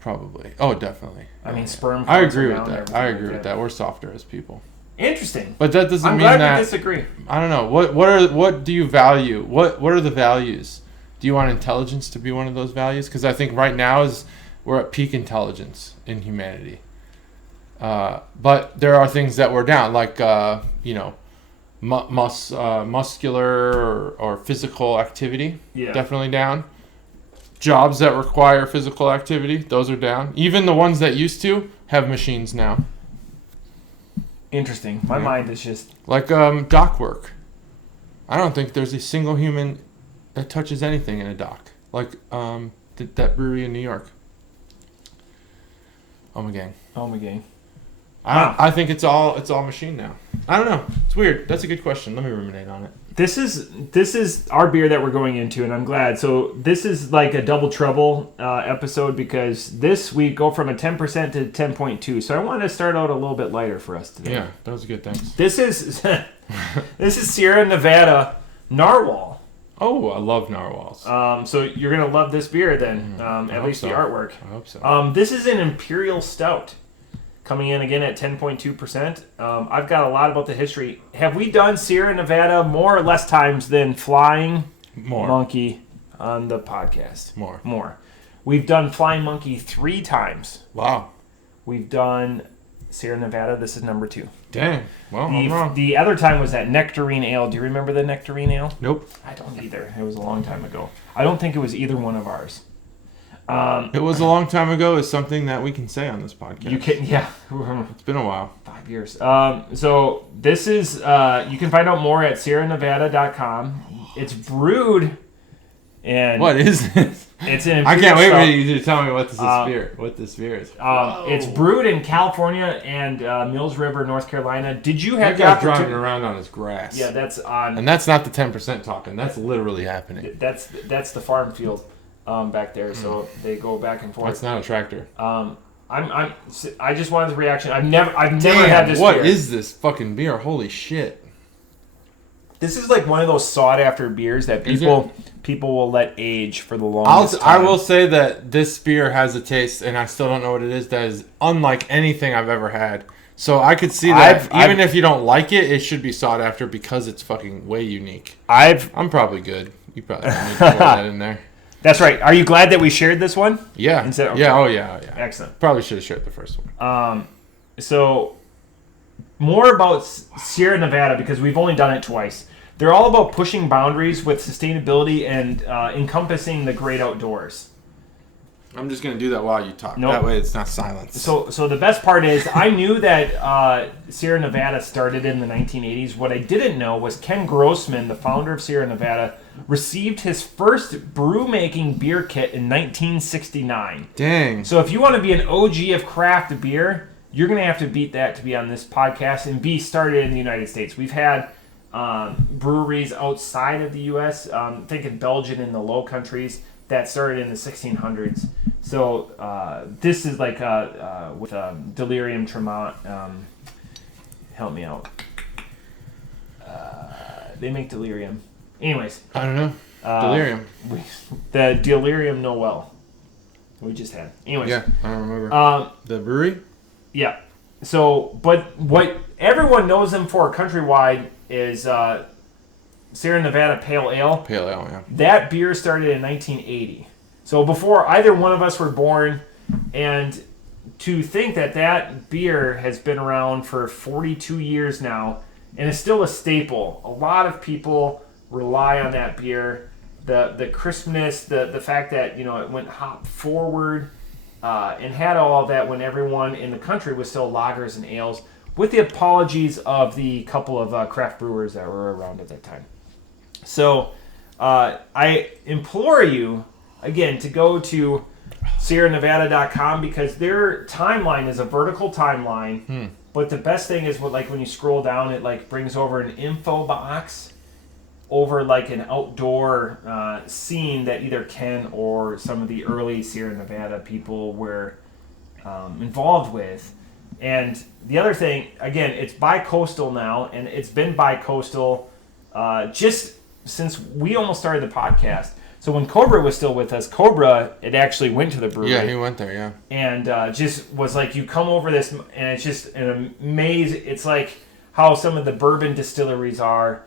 Probably. Oh, definitely. I mean, sperm. I agree with that. I agree with that. We're softer as people. Interesting. But that doesn't mean that... I'm glad we disagree. I don't know. What do you value? What are the values? Do you want intelligence to be one of those values? Because I think right now we're at peak intelligence in humanity. But there are things that we're down, like muscular or physical activity. Yeah. Definitely down. Jobs that require physical activity, those are down. Even the ones that used to have machines now. Interesting. My mind is just... Like dock work. I don't think there's a single human that touches anything in a dock. Like that brewery in New York. Omegang. I think it's all machine now. I don't know. It's weird. That's a good question. Let me ruminate on it. This is our beer that we're going into, and I'm glad. So this is like a double trouble episode because this we go from a 10% to 10.2. So I want to start out a little bit lighter for us today. Yeah, that was good. Thanks. This is Sierra Nevada Narwhal. Oh, I love narwhals. So you're gonna love this beer then. At least the artwork. I hope so. This is an Imperial Stout. Coming in again at 10.2%. I've got a lot about the history. Have we done Sierra Nevada more or less times than Flying Monkey on the podcast? More. We've done Flying Monkey 3 times. Wow. We've done Sierra Nevada. This is number 2. Dang. Well, I'm wrong. The other time was that Nectarine Ale. Do you remember the Nectarine Ale? Nope. I don't either. It was a long time ago. I don't think it was either one of ours. It was a long time ago is something that we can say on this podcast. You can, yeah. It's been a while. 5 years. So this is, you can find out more at SierraNevada.com. It's brewed, and what is this? It's an I can't wait stout. for you to tell me what this beer is. It's brewed in California and Mills River, North Carolina. Did you have that guy's driving around on his grass? Yeah, that's on. And that's not the 10% talking. That's literally happening. That's the farm field back there. So they go back and forth. That's not a tractor. I just wanted the reaction. I've never had this. What beer. is this fucking beer? Holy shit! This is like one of those sought after beers that people will let age for the longest I time. will say that this beer has a taste, and I still don't know what it is, that is unlike anything I've ever had. So I could see that even if you don't like it, it should be sought after because it's fucking way unique. I'm probably good. You probably don't need to pour that in there. That's right. Are you glad that we shared this one? Yeah. Okay. Yeah. Oh yeah. Excellent. Probably should have shared the first one. So more about Sierra Nevada, because we've only done it twice. They're all about pushing boundaries with sustainability and encompassing the great outdoors. I'm just going to do that while you talk. Nope. That way it's not silence. So the best part is I knew that Sierra Nevada started in the 1980s. What I didn't know was Ken Grossman, the founder of Sierra Nevada, received his first brew-making beer kit in 1969. Dang. So if you want to be an OG of craft beer, you're going to have to beat that to be on this podcast and be started in the United States. We've had breweries outside of the U.S., thinking Belgium in the Low Countries, that started in the 1600s. So this is like with Delirium Tremont. Help me out. They make Delirium. Anyways. I don't know. Delirium. The Delirium Noel. We just had. Anyways. Yeah, I don't remember. The brewery? Yeah. So, but what everyone knows them for countrywide is Sierra Nevada Pale Ale. Pale Ale, yeah. That beer started in 1980. So before either one of us were born, and to think that that beer has been around for 42 years now and is still a staple. A lot of people rely on that beer. The crispness, the fact that, you know, it went hop forward and had all of that when everyone in the country was still lagers and ales, with the apologies of the couple of craft brewers that were around at that time. So I implore you, again, to go to SierraNevada.com because their timeline is a vertical timeline. But the best thing is when you scroll down, it like brings over an info box over like an outdoor scene that either Ken or some of the early Sierra Nevada people were involved with. And the other thing, again, it's bi-coastal now, and it's been bi-coastal just since we almost started the podcast. So when Cobra was still with us, Cobra, it actually went to the brewery. Yeah, he went there, yeah. And just was like, you come over this, and it's just an amazing, it's like how some of the bourbon distilleries are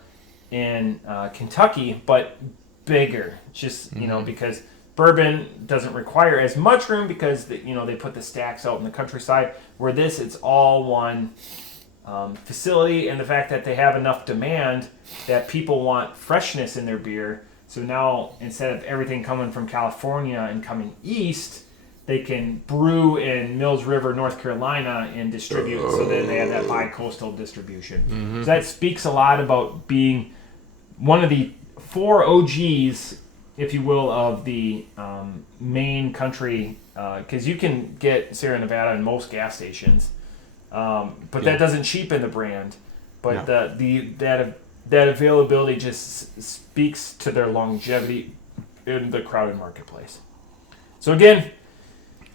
in Kentucky, but bigger. Just, you know, because bourbon doesn't require as much room because, they put the stacks out in the countryside, where this, it's all one facility, and the fact that they have enough demand that people want freshness in their beer. So now, instead of everything coming from California and coming east, they can brew in Mills River, North Carolina, and distribute. So then they have that bi-coastal distribution. So that speaks a lot about being one of the 4 OGs, if you will, of the main country. Because you can get Sierra Nevada in most gas stations. But that doesn't cheapen the brand. But that availability just speaks to their longevity in the crowded marketplace. So again,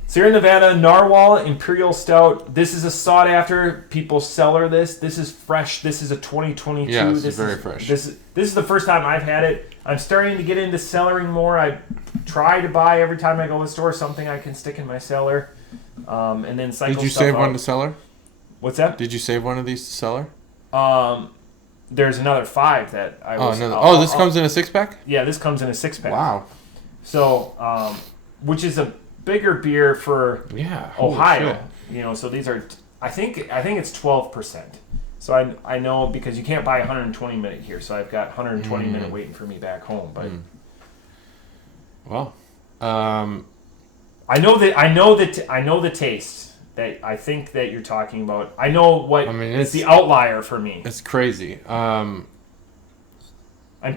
Sierra Nevada Narwhal Imperial Stout. This is a sought after. People cellar this. This is fresh. This is a 2022. Yeah, this is very fresh. This is the first time I've had it. I'm starting to get into cellaring more. I try to buy every time I go to the store something I can stick in my cellar, and then cycle. Did you stuff save out. one to cellar? What's that? Did you save one of these to cellar? There's another 5 that I was... this comes in a 6-pack? Yeah, this comes in a 6-pack. Wow. So, which is a bigger beer for Ohio. Shit. So these are... I think it's 12%. So I know because you can't buy 120 minute here. So I've got 120 minute waiting for me back home. But Well, I know the taste that I think that you're talking about. I know what it's the outlier for me. It's crazy. And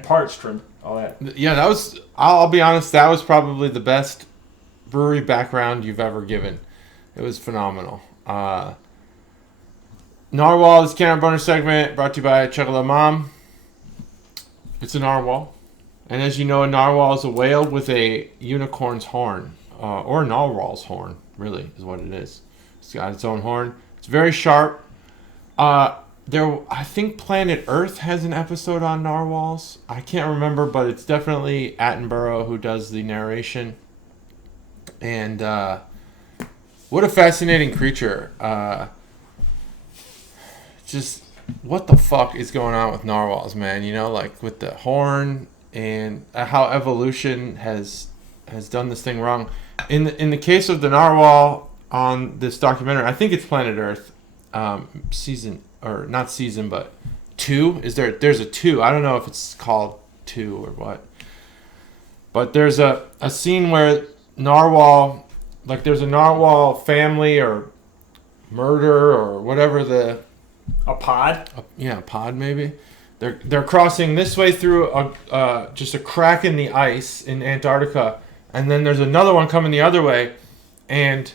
parched from all that. Yeah, that was. I'll be honest. That was probably the best brewery background you've ever given. It was phenomenal. Narwhal, this Can Boner segment brought to you by Chuggalo Mom. It's a narwhal. And as you know, a narwhal is a whale with a unicorn's horn. Or a narwhal's horn, really, is what it is. It's got its own horn. It's very sharp. I think Planet Earth has an episode on narwhals. I can't remember, but it's definitely Attenborough who does the narration. And what a fascinating creature. Just what the fuck is going on with narwhals, man? You know, like with the horn and how evolution has done this thing wrong. In the case of the narwhal on this documentary, I think it's Planet Earth, season or not season, but 2. There's a 2. I don't know if it's called 2 or what. But there's a scene where narwhal, like there's a narwhal family or murder or whatever a pod? A pod maybe. They're crossing this way through just a crack in the ice in Antarctica, and then there's another one coming the other way, and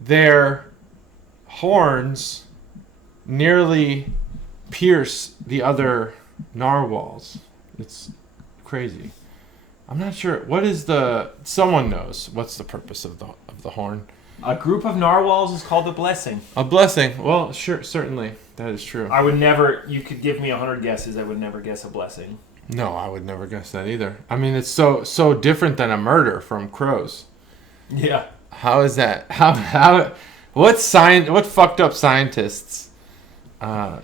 their horns nearly pierce the other narwhals. It's crazy. I'm not sure. What is someone knows what's the purpose of the horn? A group of narwhals is called a blessing. A blessing. Well, sure, certainly. That is true. I would never, you could give me 100 guesses, I would never guess a blessing. No, I would never guess that either. I mean, it's so different than a murder from crows. Yeah. How is that? What fucked up scientists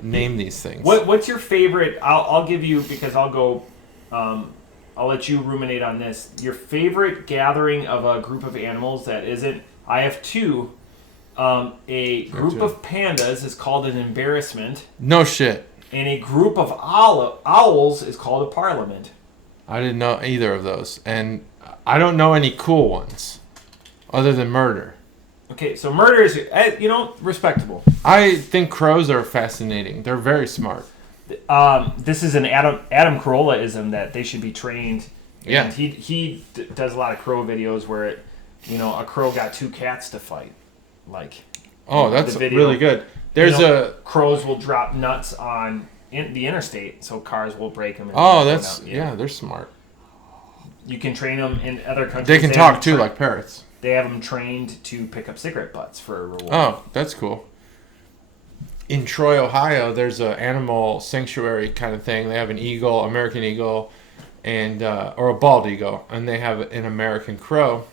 name these things? What's your favorite, I'll give you, because I'll go, I'll let you ruminate on this. Your favorite gathering of a group of animals that isn't, I have 2. A group of pandas is called an embarrassment. No shit. And a group of owls is called a parliament. I didn't know either of those. And I don't know any cool ones other than murder. Okay, so murder is, respectable. I think crows are fascinating. They're very smart. This is an Adam Carolla-ism that they should be trained. Yeah. And he does a lot of crow videos where, a crow got 2 cats to fight. That's really good. There's crows will drop nuts on the interstate, so cars will break them. They're smart. You can train them in other countries. They can talk too, like parrots. They have them trained to pick up cigarette butts for a reward. Oh, that's cool. In Troy, Ohio, there's an animal sanctuary kind of thing. They have an eagle, American eagle, and or a bald eagle, and they have an American crow.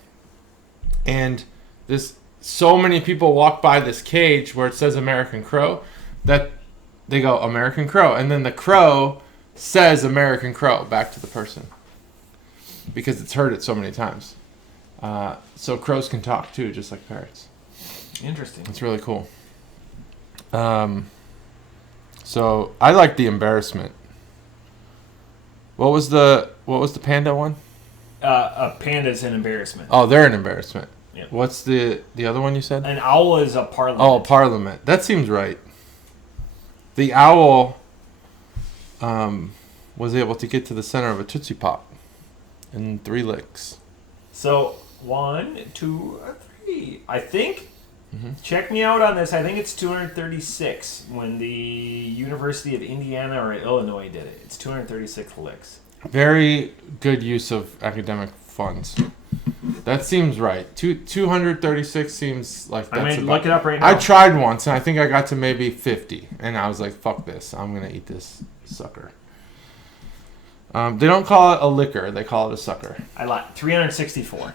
And so many people walk by this cage where it says American crow that they go American crow, and then the crow says American crow back to the person because it's heard it so many times. So crows can talk too, just like parrots. Interesting. It's really cool. So I like the embarrassment. What was the panda one? A panda is an embarrassment. Oh, they're an embarrassment. Yep. What's the other one you said? An owl is a parliament. Oh, a parliament. That seems right. The owl was able to get to the center of a Tootsie Pop in 3 licks. So 1, 2, 3. I think. Check me out on this. I think it's 236 when the University of Indiana or Illinois did it. It's 236 licks. Very good use of academic funds. That seems right. 236 seems like that's look it up right now. I tried once, and I think I got to maybe 50. And I was like, fuck this. I'm going to eat this sucker. They don't call it a liquor. They call it a sucker. I lied. 364.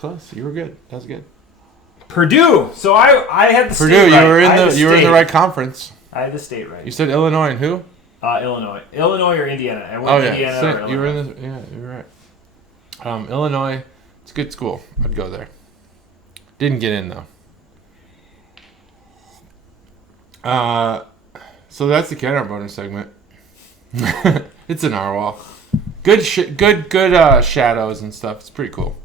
Close. You were good. That was good. Purdue. So I had the Purdue, state right. You were in the right conference. I had the state right. You said Illinois and who? Illinois or Indiana. I went Indiana or Illinois. You were in the, yeah, you were right. Illinois, it's a good school. I'd go there. Didn't get in though. So that's the Canner bonus segment. It's a narwhal. Good shadows and stuff. It's pretty cool.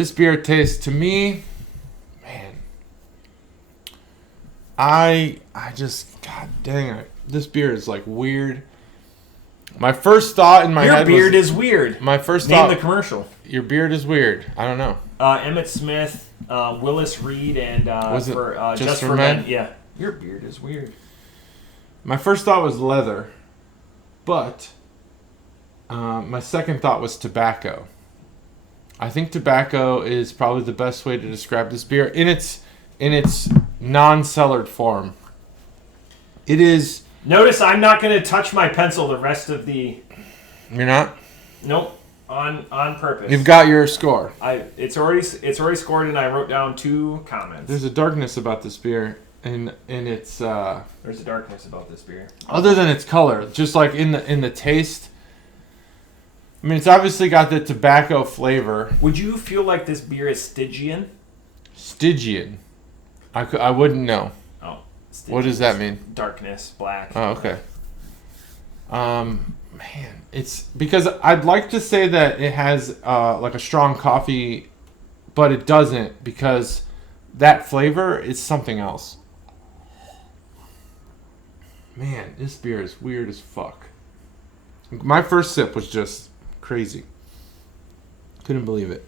This beer tastes to me, man. I just, god dang it. This beer is like weird. My first thought in my head was... Your beard is weird. My first thought... Name the commercial. Your beard is weird. I don't know. Emmett Smith, Willis Reed, and was it for Just for Men? Yeah. Your beard is weird. My first thought was leather, but my second thought was tobacco. I think tobacco is probably the best way to describe this beer in its non-cellared form. It is... Notice I'm not going to touch my pencil the rest of the... You're not? Nope. On purpose. You've got your score. It's already scored, and I wrote down 2 comments. There's a darkness about this beer, and it's... There's a darkness about this beer. Other than its color, just like in the taste... I mean, it's obviously got the tobacco flavor. Would you feel like this beer is Stygian? Stygian? I wouldn't know. Oh. Stygian. What does that mean? Darkness, black. Oh, okay. Man, it's because I'd like to say that it has like a strong coffee, but it doesn't because that flavor is something else. Man, this beer is weird as fuck. My first sip was just crazy. Couldn't believe it.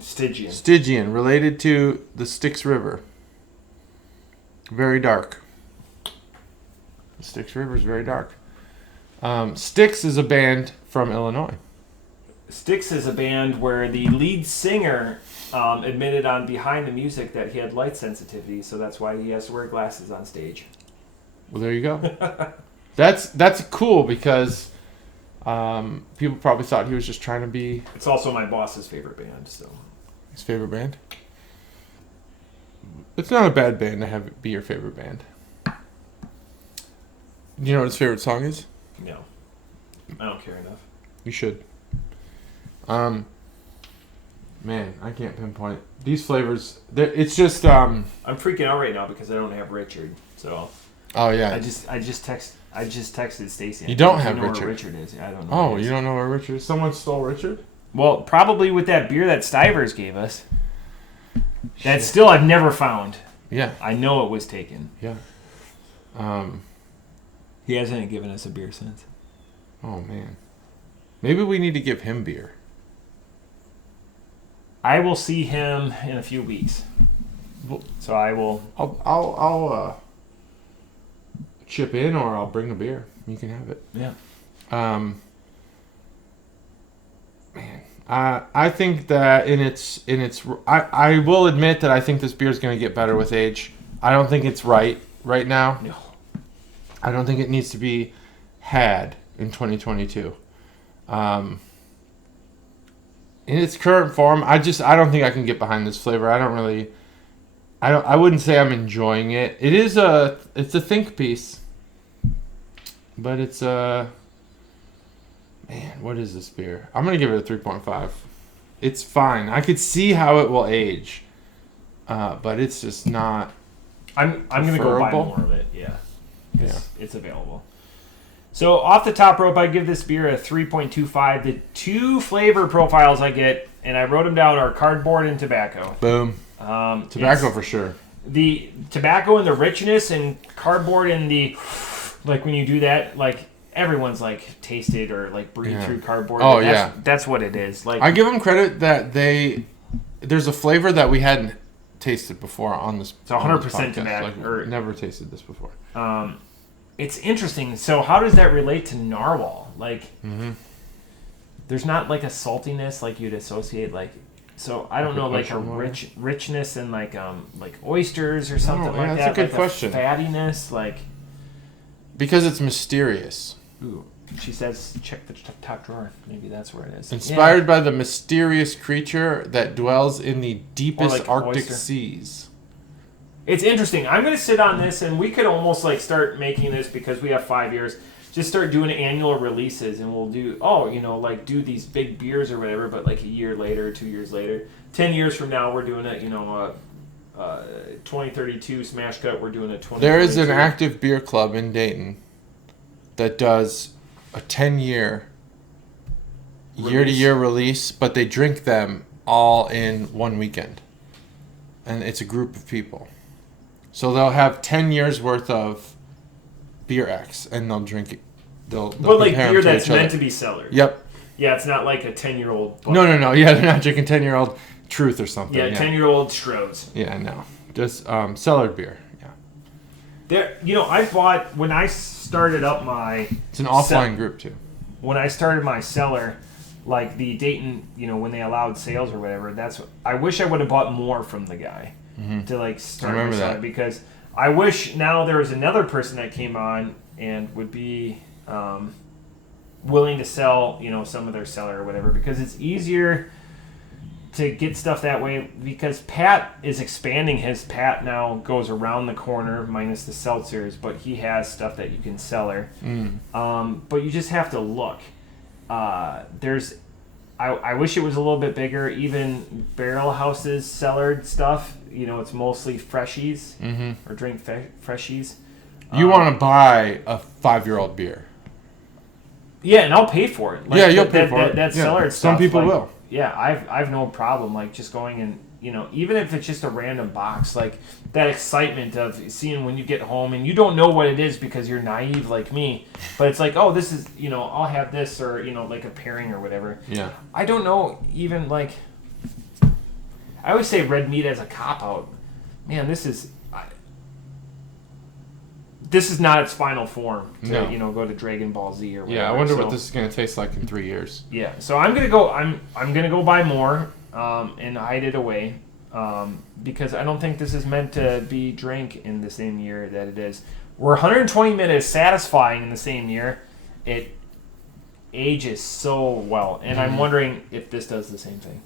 Stygian. Stygian, related to the Styx River. Very dark. The Styx River is very dark. Styx is a band from Illinois. Styx is a band where the lead singer admitted on Behind the Music that he had light sensitivity, so that's why he has to wear glasses on stage. Well, there you go. That's cool because people probably thought he was just trying to be... It's also my boss's favorite band, so... His favorite band? It's not a bad band to have it be your favorite band. Do you know what his favorite song is? No. I don't care enough. You should. Man, I can't pinpoint. These flavors, it's just... I'm freaking out right now because I don't have Richard, so... Oh, yeah. I just texted Stacy. You don't have know Richard. Where Richard is. I don't know. Oh, you don't know where Richard is? Someone stole Richard? Well, probably with that beer that Stivers gave us. That still I've never found. Yeah. I know it was taken. Yeah. He hasn't given us a beer since. Oh, man. Maybe we need to give him beer. I will see him in a few weeks. So I will... I'll chip in or I'll bring a beer. You can have it. Yeah. Man, I think that in its I will admit that I think this beer is going to get better with age. I don't think it's right now. No. I don't think it needs to be had in 2022. In its current form, I don't think I can get behind this flavor. I wouldn't say I'm enjoying it. It's a think piece. But it's man, what is this beer? I'm going to give it a 3.5. It's fine. I could see how it will age. But it's just not I'm going to go buy preferable. more of it, yeah. Yeah. It's available. So off the top rope, I give this beer a 3.25. The 2 flavor profiles I get, and I wrote them down, are cardboard and tobacco. Boom. Tobacco for sure. The tobacco and the richness, and cardboard and the, like when you do that, like everyone's like tasted or like breathed through cardboard. Oh, yeah. That's what it is. Like, I give them credit that there's a flavor that we hadn't tasted before on this. It's 100% podcast. tobacco. Like, never tasted this before. It's interesting. So how does that relate to Narwhal? Like, there's not like a saltiness like you'd associate like. So I don't know, like a richness and like oysters or something like that. That's a good like question. Fattiness, like. Because it's mysterious. Ooh, she says, check the top drawer. Maybe that's where it is. Inspired by the mysterious creature that dwells in the deepest like Arctic oyster. seas. It's interesting. I'm going to sit on this, and we could almost like start making this because we have 5 years. Just start doing annual releases, and we'll do like do these big beers or whatever. But like a year later, 2 years later, 10 years from now, we're doing it. 2032 Smash Cut. We're doing a 20. There is an active beer club in Dayton that does a 10-year, year-to-year release, but they drink them all in one weekend. And it's a group of people. So they'll have 10 years worth of beer X, and they'll drink it. They'll but like compare beer them to that's each other. meant to be cellared. Yep. Yeah, it's not like a 10-year-old. No. Yeah, they're not drinking 10-year-old Truth or something. Yeah, 10-year-old Strohs. Yeah, no. Just cellared beer. Yeah. There, I bought when I started up my. It's an offline group too. When I started my cellar, like the Dayton, when they allowed sales or whatever, I wish I would have bought more from the guy to like start my cellar, because I wish now there was another person that came on and would be willing to sell, some of their cellar or whatever, because it's easier to get stuff that way, because Pat is expanding his. Pat now goes around the corner minus the seltzers, but he has stuff that you can cellar. But you just have to look. I wish it was a little bit bigger. Even Barrel House's cellared stuff, it's mostly freshies or drink freshies. You want to buy a 5-year-old beer. Yeah, and I'll pay for it. Like, yeah, you'll pay for it. That cellared stuff. Some people will. Yeah, I've no problem like just going and even if it's just a random box, like that excitement of seeing when you get home and you don't know what it is because you're naive like me, but it's like, oh, this is I'll have this, or like a pairing or whatever. Yeah. I don't know, even like I always say red meat as a cop out. Man, this is not its final form to go to Dragon Ball Z or whatever. Yeah, I wonder what this is going to taste like in 3 years. Yeah, so I'm gonna go buy more and hide it away because I don't think this is meant to be drank in the same year that it is. Where 120 minutes satisfying in the same year, it ages so well, and I'm wondering if this does the same thing.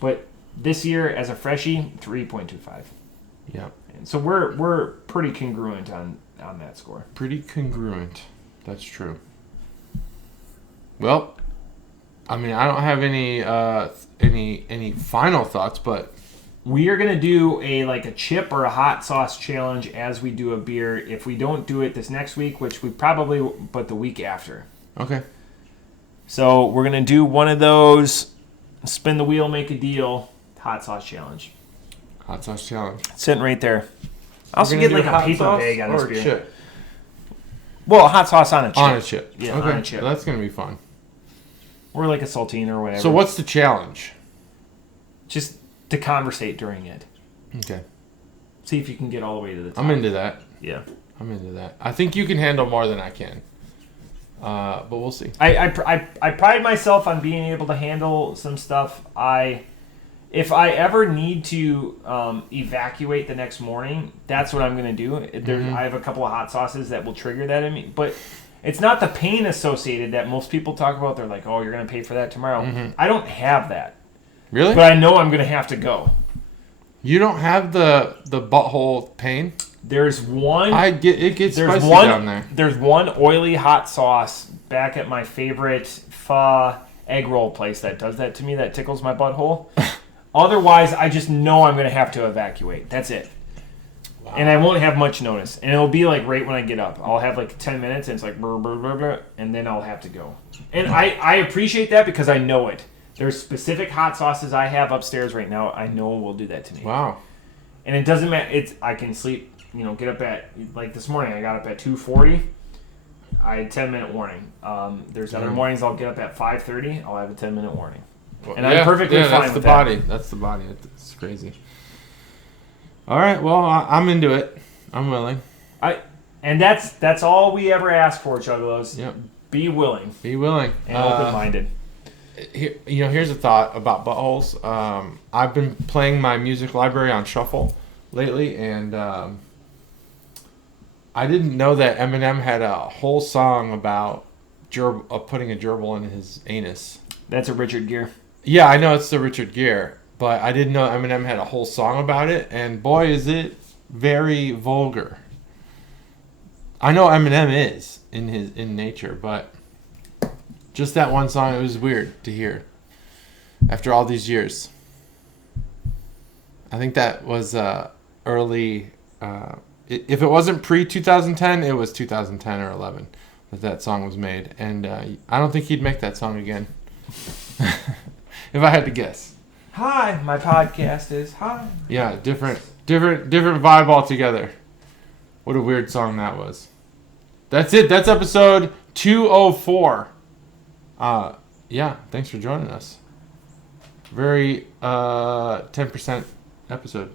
But this year, as a freshie, 3.25. Yeah. So we're pretty congruent on that score. Pretty congruent. That's true. Well, I mean, I don't have any final thoughts, but we are gonna do a chip or a hot sauce challenge as we do a beer. If we don't do it this next week, which we probably, but the week after. Okay. So we're gonna do one of those. Spin the wheel, make a deal. Hot sauce challenge. Hot sauce challenge. Sitting right there. I also get like a paper bag on this beer. Chip? Well, hot sauce on a chip. On a chip. Yeah, okay. on a chip. Well, that's going to be fun. Or like a saltine or whatever. So what's the challenge? Just to conversate during it. Okay. See if you can get all the way to the top. I'm into that. Yeah. I'm into that. I think you can handle more than I can. But we'll see. I pride myself on being able to handle some stuff. If I ever need to evacuate the next morning, that's what I'm going to do. I have a couple of hot sauces that will trigger that in me. But it's not the pain associated that most people talk about. They're like, oh, you're going to pay for that tomorrow. I don't have that. Really? But I know I'm going to have to go. You don't have the butthole pain? There's one... It gets spicy down there. There's one oily hot sauce back at my favorite pho egg roll place that does that to me, that tickles my butthole. Otherwise, I just know I'm going to have to evacuate. That's it. Wow. And I won't have much notice. And it'll be like right when I get up. I'll have like 10 minutes and it's like brr, brr, brr, brr, and then I'll have to go. And I appreciate that because I know it. There's specific hot sauces I have upstairs right now I know will do that to me. Wow. And it doesn't matter. I can sleep, get up at, like this morning, I got up at 2:40. I had 10-minute warning. There's other mornings I'll get up at 5:30. I'll have a 10-minute warning. And I'm perfectly fine with that. That's the body. It's crazy. All right. Well, I'm into it. I'm willing. And that's all we ever ask for, Chuggalos. Yep. Be willing. Be willing. And open-minded. Here's a thought about Buttholes. I've been playing my music library on shuffle lately, and I didn't know that Eminem had a whole song about putting a gerbil in his anus. That's a Richard Gere. Yeah, I know it's the Richard Gere, but I didn't know Eminem had a whole song about it, and boy, is it very vulgar. I know Eminem is in nature, but just that one song, it was weird to hear after all these years. I think that was early. If it wasn't pre-2010, it was 2010 or 11 that song was made, and I don't think he'd make that song again. if I had to guess. Hi, my podcast is hi. Yeah, different vibe altogether. What a weird song that was. That's it. That's episode 204. Yeah, thanks for joining us. Very 10% episode.